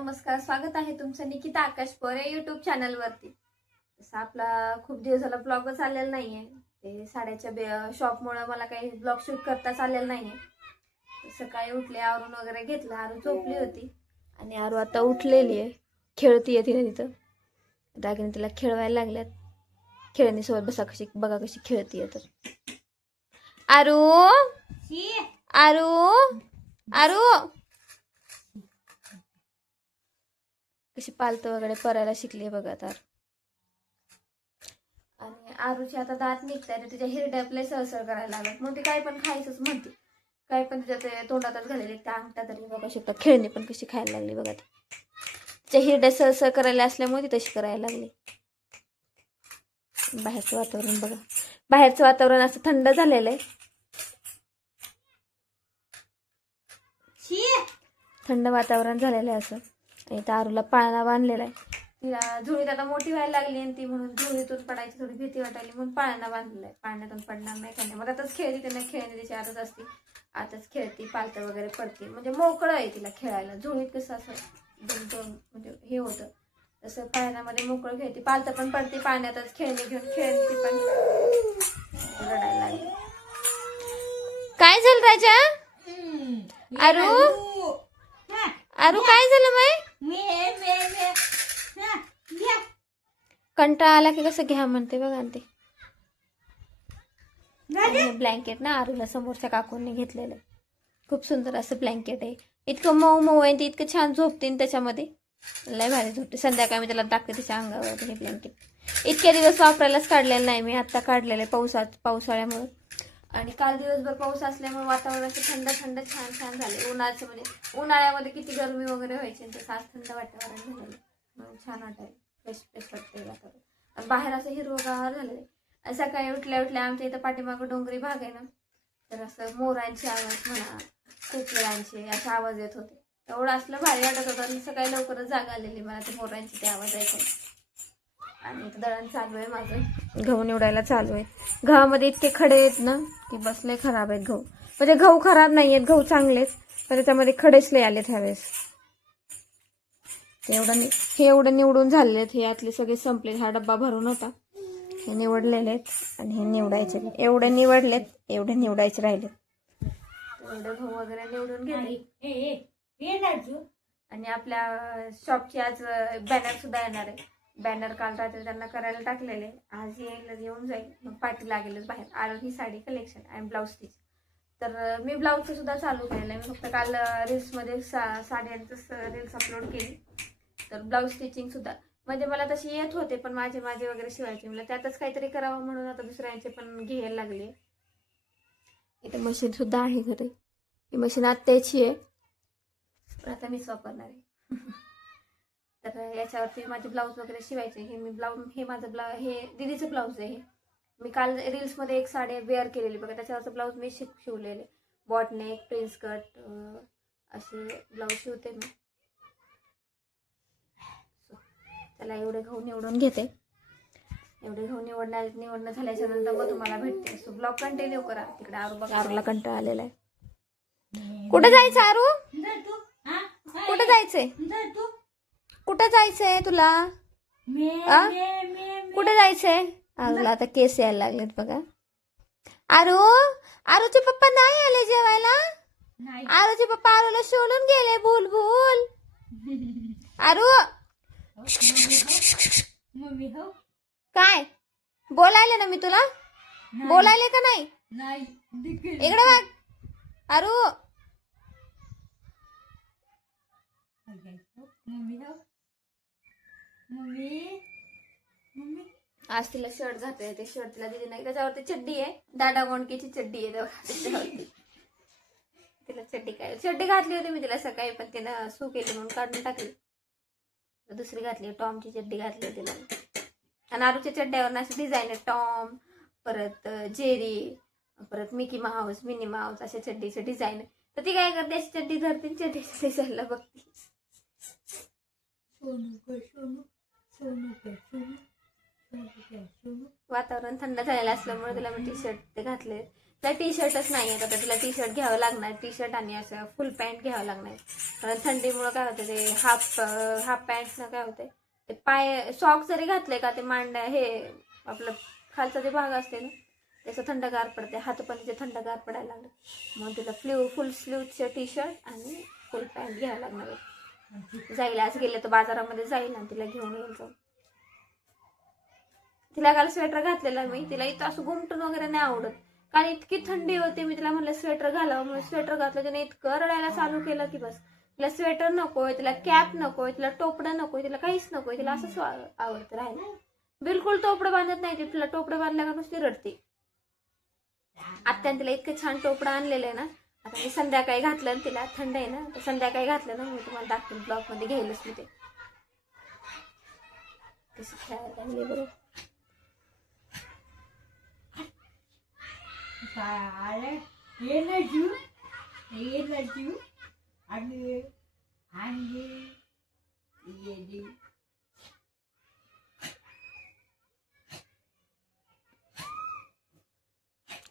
नमस्कार, स्वागत आहे तुमचं निकिता आकाश पोरे युट्यूब चॅनल वरती। तसं आपला खूप दिवस झाला ब्लॉगच आलेला नाहीये। ते साड्याच्या शॉपमुळे मला काही ब्लॉग शूट करताच आलेला नाहीये। सकाळी उठले, आवरून वगैरे घेतलं, आरू झोपली होती आणि आरू आता उठलेली आहे, खेळतीये तिने तिथं। दागिने तिला खेळवायला लागल्यात, खेळणीसोबत बसा कशी बघा कशी खेळतीये तर। आरू आरू आरू कशी पालतं वगैरे करायला शिकली बघा तर। आणि आरूची आता दात निघताय, तिच्या हिरड्या आपले सहसळ करायला लागत, मग ती काय पण खायचंच म्हणते, काय पण तिच्या ते तोंडातच घालेले त्या अंगठा तरी बघा शकता। खेळणी पण कशी खायला लागली बघा ती, तिच्या हिरड्या सहसळ करायला असल्यामुळे ती तशी करायला लागली। बाहेरचं वातावरण बघा, बाहेरचं वातावरण असं थंड झालेलं आहे, थंड वातावरण झालेलं आहे असं। आणि आरूला पाळणा बांधलेला आहे, तिला झुळीत आता मोठी व्हायला लागली आणि ती म्हणून झुळीतून पडायची थोडी भीती वाटायली म्हणून पाळणा बांधलेला आहे। पाळण्यातून पडणार नाही काय नाही, मग आताच खेळती, त्यांना खेळणे तिची आदत असते, आताच खेळती, पालतं वगैरे पडते, म्हणजे मोकळं आहे तिला खेळायला। झुळीत कसं असं म्हणजे हे होतं, तसं पाळण्यामध्ये मोकळं खेळते, पालतं पण पडते, पाळण्यातच खेळणे घेऊन खेळते पण रडायला लागली। काय झालं राजा? आरू आरू काय झालं माय? कंटाळा आला की कसं घ्या म्हणते बघा ते। ब्लँकेट ना आरूला समोरच्या काकूंनी घेतलेलं, खूप सुंदर असं ब्लँकेट आहे, इतकं मऊ मऊ आहे, ते इतकं छान झोपते त्याच्यामध्ये, लय भारी झोपते। संध्याकाळी मी त्याला टाकते तिच्या अंगावर हे ब्लँकेट। इतक्या दिवस वापरायलाच काढलेलं नाही मी, आता काढलेलं आहे पावसाळ्यामुळे। आणि काल दिवसभर पाऊस असल्यामुळे वातावरण असं थंड थंड छान छान झाले। उन्हाळ्याचं म्हणजे उन्हाळ्यामध्ये किती गरमी वगैरे व्हायची, तसं आज थंड वातावरण झालेलं म्हणून छान वाटायला, फ्रेश फ्रेश वाटते वातावरण। बाहेर असं हिरवगार झालेलं आहे। सकाळी उठल्या उठल्या आमच्या इथं पाठीमागं डोंगरी भाग आहे ना, तर असं मोरांचे आवाज म्हणा, कुकड्यांचे असे आवाज येत होते, एवढं असलं भारी वाटत होतं आणि सकाळी लवकरच जागा आलेली मला ते मोरांचे ते आवाज ऐकून। आणि इथं दळण चालू आहे माझं, गहू निवडायला चालू आहे। गव्हामध्ये इतके खडे आहेत ना की बसले खराब आहेत गहू, म्हणजे गहू खराब नाही आहेत, गहू चांगले आहेत, पण त्याच्यामध्ये खडेच लय आलेत ह्यावेळेस। हे एवढं निवडून झालेले आहेत, हे यातले सगळे संपले, हा डब्बा भरून होता, हे निवडलेले आहेत आणि हे निवडायचे, एवढे निवडलेत, एवढे निवडायचे राहिले, एवढे गहू वगैरे निवडून घेतले। आणि आपल्या शॉपची आज बॅनर सुद्धा येणार आहे, बॅनर काल रात्री त्यांना करायला टाकलेले, आज येऊन जाईल, मग पाठी लागेलच बाहेर। आरू ही साडी कलेक्शन आणि ब्लाऊज स्टिच, तर मी ब्लाऊजचं सुद्धा चालू केलेलं आहे। मी फक्त काल रील्समध्ये साड्यांचं रील्स अपलोड केली, तर ब्लाऊज स्टिचिंग सुद्धा म्हणजे मला तशी येत होते, पण माझे वगैरे शिवायचे, मला त्यातच काहीतरी करावं म्हणून आता दुसऱ्यांचे पण घ्यायला लागले। इथे मशीन सुद्धा आहे घरी, ही मशीन आत्याची आहे, पण आता मीच वापरणार आहे। तर याच्यावरती माझे ब्लाऊज वगैरे शिवायचे, हे माझं हे दीदीचं ब्लाऊज आहे। मी काल रील्समध्ये एक साडी वेअर केलेली बघा, त्याच्यावरचं ब्लाऊज मी शिवलेले, बॉटनेक, प्रिन्स कट असे ब्लाऊज शिवते मी। त्याला एवढे गहू निवडून घेते, एवढे गहू निवडणं झाल्याच्या नंतर मग तुम्हाला भेटते। सो ब्लॉग कंटिन्यू करा। तिकडे आरूला कंटाळा आलेला आहे। कुठं जायचं आरू? कुठं जायचंय? कुठं जायचंय तुला? कुठे जायचंय? आरूला आता केस यायला लागलेत बघा। आरूचे पप्पा नाही आले जेवायला, आरूचे पप्पा आरूला सोडून गेले, बुलबुल। आरू काय बोलायले ना मी तुला, बोलायले का नाही? इकडे बघ आरू, आज तिला शर्ट घातलंय, ते शर्ट तिला दिली नाही, त्याच्यावरती चड्डी आहे, दादा गोंडकेची चड्डी आहे त्याच्यावरती। तिला चड्डी घातली होती मी तिला सकाळी, पण तिला सू केली म्हणून काढून टाकली, दुसरी घातली, टॉमची चड्डी घातली तिला। आणि आरूच्या चड्ड्यावर अशी डिझाईन आहे, टॉम, परत जेरी, परत मिकी माऊस, मिनी माऊस, अशा चड्डीचे डिझाईन आहे। तर ती काय करते, अशी चड्डी धरते, चड्डीच्या डिझाईनला बघते। वातावरण थंड झालेलं असल्यामुळे तिला मी टी शर्ट ते घातले, तिला टी शर्टच नाही आहे, आता तिला टी शर्ट घ्यावं लागणार, टी शर्ट आणि असं फुल पॅन्ट घ्यावं लागणार. कारण थंडीमुळे काय होतं ते हाफ पॅन्टनं काय होते ते पाय सॉक्स जरी घातले का ते मांड्या हे आपलं खालचा जे भाग असते ना त्याचं थंडगार पडते, हात पण ते थंडगार पडायला लागले. मग तिला फुल स्लीवचे टी शर्ट आणि फुल पॅन्ट घ्यावं लागणार आहे. जाईल आज गेले तर बाजारामध्ये जाईल आणि तिला घेऊन येईल जाऊ. तिला काल स्वेटर घातलेला मी, तिला इथं असं घुमटून वगैरे नाही आवडत कारण इतकी थंडी होती. मी तिला म्हणलं स्वेटर घालावं म्हणून स्वेटर घातलं, तिने इतकं रडायला चालू केलं की बस. तिला स्वेटर नकोय, तिला कॅप नकोय, तिला टोपडं नकोय, तिला काहीच नकोय. तिला असंच आवडतं राहायला. बिलकुल टोपडं बांधत नाही ती, तिला टोपडं बांधल्या का नुसती रडते. आत्याने तिला इतकं छान टोपडं आणलेलं आहे ना, आता मी संध्याकाळी घातलं ना, तिला थंड आहे ना तर संध्याकाळी घातलं ना, मी तुम्हाला दाखवेन ब्लॉग मध्ये घ्यायलाच मी ते कसं खेळायला लागले बरोबर.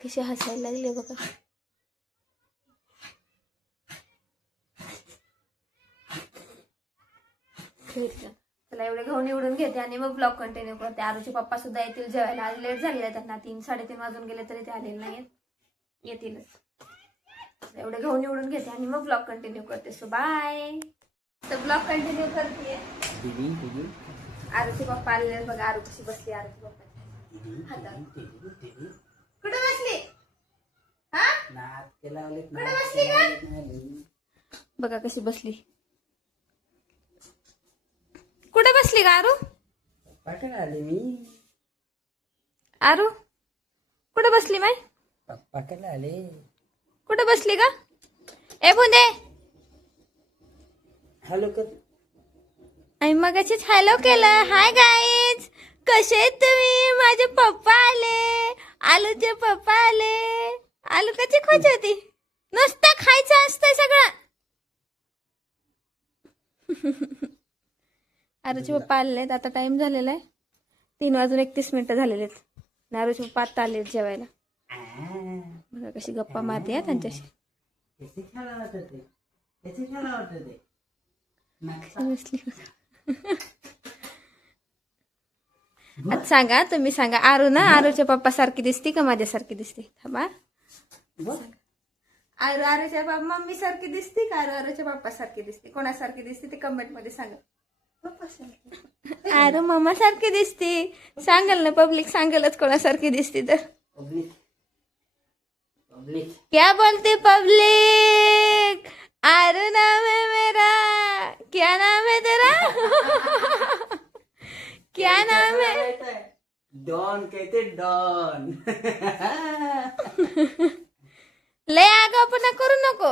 कशी हसायला लागले बघा. त्याला एवढे घेऊन निवडून घेते आणि मग ब्लॉग कंटिन्यू करते. आरूचे पप्पा सुद्धा येतील जेवायला, आज लेट झालेला आहे त्यांना, 3-3:30 वाजून गेले तरी ते आलेले नाहीत, येतीलच. एवढे घेऊन निवडून घेते आणि मग ब्लॉग कंटिन्यू करते. So bye. तर ब्लॉग कंटिन्यू करते. आरूचे पप्पा आलेले बघा, आरू कशी बसली. आरूचे पप्पा कुठे बसली? कुठे बसली का? बघा कशी बसली. कुठे बसली का आरू? आले मी. आरू कुठे बसली माय? पप्पाकडे आले. कुठे बसली का? ए बुंदे हॅलो कर. आई मगाशीच हॅलो केलं. हाय गाईज, कसे आहेत तुम्ही? माझे पप्पा आले, आलूचे पप्पा आले. आलू कशी खुश होती. नुसतं खायचं असतंय सगळं. आरूचे पप्पा आलेले आहेत. आता टाइम झालेला आहे 3:31 झालेले आहेत. आरूचे पप्पा आता आले जेवायला. बघा कशी गप्पा मारते त्यांच्याशी. आता सांगा, तुम्ही सांगा, आरू ना आरूच्या पप्पा सारखी दिसते का माझ्यासारखी दिसते? थांबा. आरू आरूच्या मम्मी सारखी दिसते का आरूच्या पप्पा सारखी दिसते? कोणासारखी दिसते ते कमेंट मध्ये सांगा. आरू मम्मा सारखी दिसते सांगाल ना, पब्लिक सांगालच कोणासारखी दिसते तर. क्या बोलते पब्लिक? आरू नाम है मेरा. क्या नाम है तेरा? क्या नाम है? डॉन कहते डॉन. लय आगाऊपणा करू नको.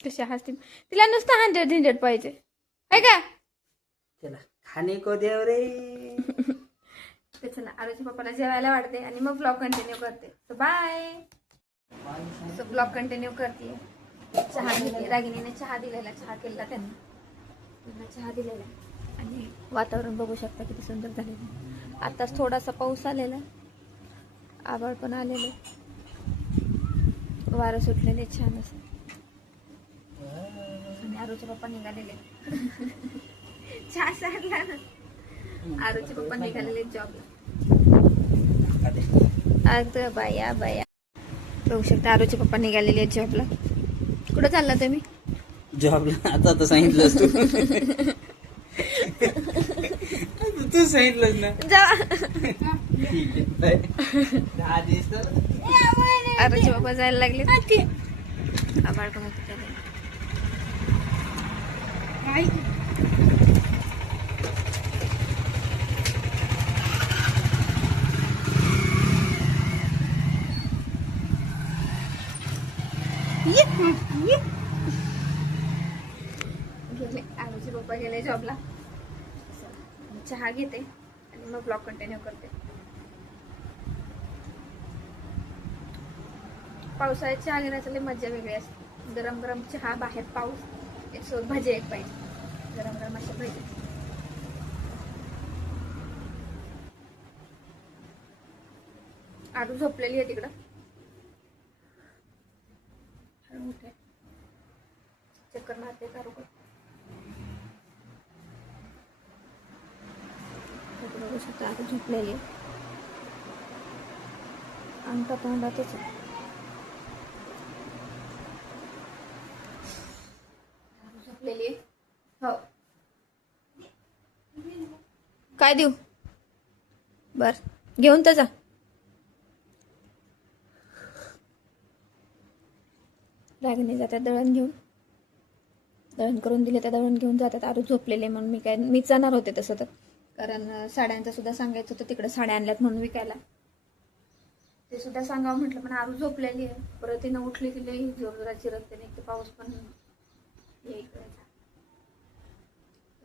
कशा हसते. तिला नुसतं 100 पाहिजे आहे का? चला खाने को देव रे. त्याचं ना आरूच्या पप्पाला जेवायला वाढते आणि मग ब्लॉग कंटिन्यू करते. So bye. So blog continue करते. चहा घेते. रागिनीने चहा दिलेला, चहा केला त्यांना चहा दिलेला आणि वातावरण बघू शकता किती सुंदर झालेलं. आताच थोडासा पाऊस आलेला, आभाळ पण आलेलं, वारं सुटलेले छान असं. आणि आरूचे पप्पा निघालेले. चहा सांगला ना. आरूचे पप्पा निघालेले जॉबला. अगं बाया बाया बघू शकता आरूचे पप्पा निघालेले आहेत जॉबला. कुठं चालला तुम्ही? जॉबला. आता तर सांगितलंस तू. तू सांगितलंस ना. आरूचे पप्पा जायला लागले. आभाळ पण होते त्याला. गेले आरूचे पप्पा गेले जॉबला. चहा घेते आणि मग ब्लॉग कंटिन्यू करते. पावसाळ्यात चहा घेण्याची मजा वेगळी असते. गरम गरम चहा, बाहेर पाऊस, एक सोबत भजी एक पाहिजे. गरम गरम अशा भजी. आरू झोपलेली आहे तिकडं. चक्कर मारते का रुको. बघू शकता आरू झोपलेली आहे. अंका तोंडातच आहे. आरू झोपलेली आहे. हो काय देऊ बर घेऊन तर जा. रागिनी जातात दळण घेऊन. दळण करून दिले तर दळण घेऊन जातात. आरू झोपलेले म्हणून मीच जाणार होते तसं तर. कारण साड्यांचं सुद्धा सांगायचं होतं तिकडे साड्या आणल्यात म्हणून विकायला. ते सुद्धा सांगावं म्हटलं पण आरू झोपलेली आहे. परत तिनं उठली की लई जोरजोरात चिरकते नाही तर पाऊस पण येईल.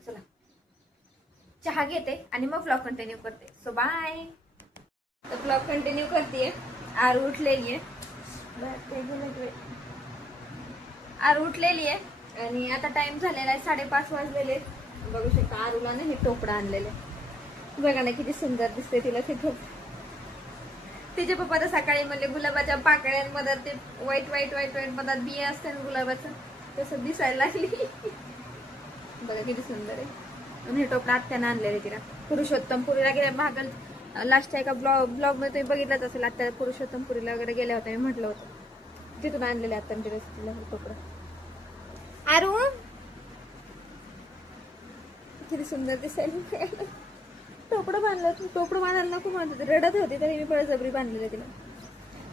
चला चहा घेते आणि मग ब्लॉग कंटिन्यू करते. So bye. तर ब्लॉग कंटिन्यू करते. आरू उठलेली आहे. आरू उठलेली आहे आणि आता टाइम झालेला आहे 5:30 वाजलेले. बघू शकता आरूला ना हे टोपडं आणलेले. बघा ना किती सुंदर दिसते तिला ते टोपडं. तिचे पप्पा तर सकाळी म्हणले गुलाबाच्या पाकळ्यांमध्ये ते व्हाईट व्हाईट व्हाईट व्हाईट मधात बिया असते ना गुलाबाचं तसं दिसायला लागली. बघा किती सुंदर आहे. आणि हे टोपडं आत्यानं आणलेले तिला. पुरुषोत्तमपुरीला गेल्या मागल लास्टच्या एका ब्लॉग मध्ये तुम्ही बघितलंच असेल. आत्या पुरुषोत्तमपुरीला वगैरे गेल्या होत्या मी म्हटलं होतं तिथून आणलेले आत्यानं तिला टोपडं. आरू किती सुंदर दिसायला. टोपडं बांधलं. टोपडं बांधायला नको म्हणत होते रडत होती तरी मी बळजबरी बांधलेलं तिला.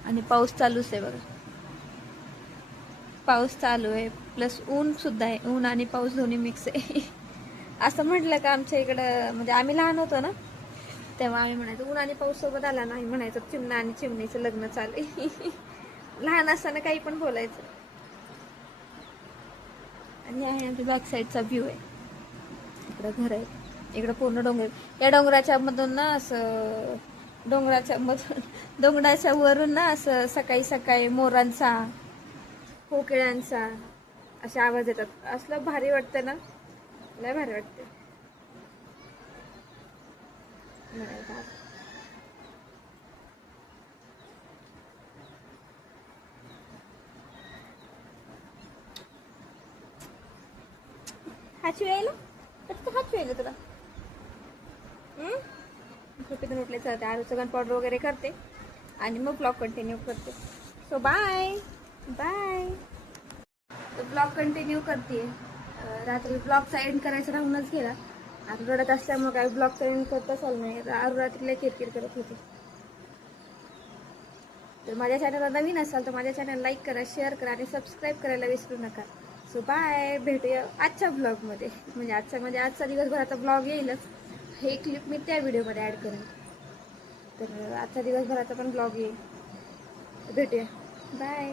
आणि पाऊस चालूच आहे बघा. पाऊस चालू आहे प्लस ऊन सुद्धा आहे. ऊन आणि पाऊस दोन्ही मिक्स आहे. असं म्हटलं का आमच्या इकडं म्हणजे आम्ही लहान होतो ना तेव्हा आम्ही म्हणायचो ऊन आणि पाऊस सोबत आला ना म्हणायचो चिमणा आणि चिमणीचं लग्न चालू आहे. लहान असताना काही पण बोलायचं. आणि आहे आमच्या बॅक साईडचा व्ह्यू आहे. इकडं घर आहे. इकडं पूर्ण डोंगर. या डोंगराच्या मधून ना असं डोंगराच्या वरून ना असं सकाळी सकाळी मोरांचा कोकिळांचा असे आवाज येतात. असलं भारी वाटतं ना. लय भारी वाटते. हाची यायला हाची यायला तुला. झोपेतून उठले चालते. आरूचं गन पावडर वगैरे करते आणि मग ब्लॉग कंटिन्यू करते. So bye bye. तर ब्लॉग कंटिन्यू करते. रात्री ब्लॉगचा एंड करायचा राहूनच गेला. आरू रडत असल्यामुळे काही ब्लॉगचा एंड करताच आलं नाही. आरू रात्रीला किरकिर करत होती. तर माझ्या चॅनलला नवीन असाल तर माझ्या चॅनल लाईक करा, शेअर करा आणि सबस्क्राईब करायला विसरू नका. So bye. भेटूया आजच्या ब्लॉगमध्ये. म्हणजे आजचा दिवसभराचा ब्लॉग येईलच. हे क्लिप मी त्या व्हिडिओमध्ये ॲड करेन. तर आजच्या दिवसभराचा पण ब्लॉग येईल. भेटूया. बाय.